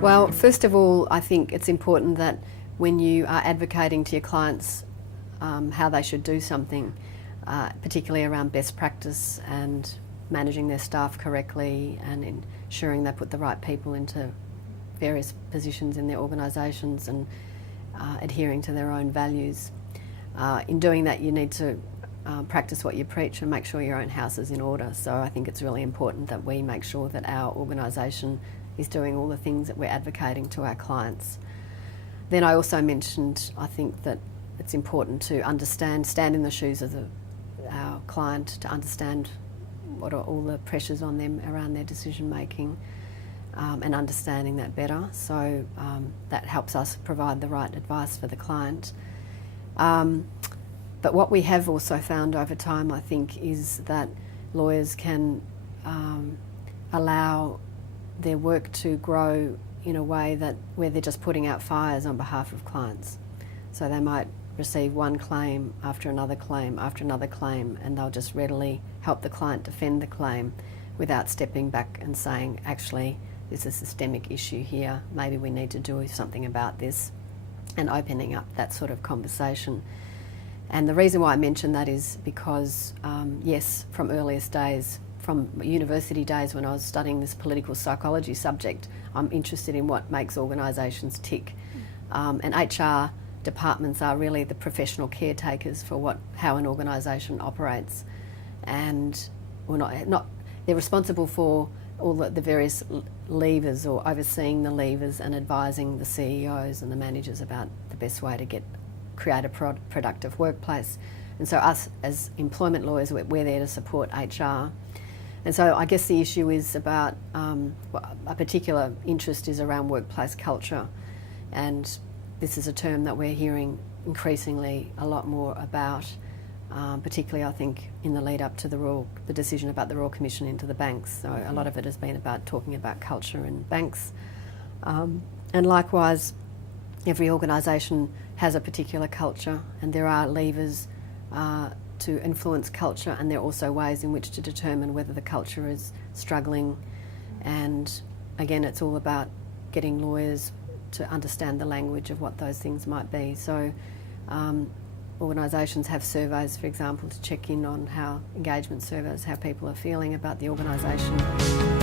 Well, first of all, I think it's important that when you are advocating to your clients how they should do something, particularly around best practice and managing their staff correctly and ensuring they put the right people into various positions in their organisations and adhering to their own values. In doing that, you need to practice what you preach and make sure your own house is in order. So I think it's really important that we make sure that our organisation is doing all the things that we're advocating to our clients. Then I also mentioned, I think that it's important to stand in the shoes of our client, to understand what are all the pressures on them around their decision making, and understanding that better. So that helps us provide the right advice for the client. But what we have also found over time, I think, is that lawyers can allow their work to grow in a way that where they're just putting out fires on behalf of clients. So they might receive one claim after another claim after another claim, and they'll just readily help the client defend the claim without stepping back and saying, actually, there's a systemic issue here, maybe we need to do something about this, and opening up that sort of conversation. And the reason why I mention that is because, yes, from earliest days, from university days when I was studying this political psychology subject, I'm interested in what makes organisations tick. And HR departments are really the professional caretakers for how an organisation operates. And they're responsible for all the various levers, or overseeing the levers and advising the CEOs and the managers about the best way to create a productive workplace. And so us as employment lawyers, we're there to support HR. And so I guess the issue is about, a particular interest is around workplace culture. And this is a term that we're hearing increasingly a lot more about, particularly I think in the lead up to the decision about the Royal Commission into the banks. So a lot of it has been about talking about culture in banks. And likewise, every organisation has a particular culture, and there are levers to influence culture, and there are also ways in which to determine whether the culture is struggling. And again, it's all about getting lawyers to understand the language of what those things might be. So organisations have surveys, for example, to check in on engagement surveys, how people are feeling about the organisation.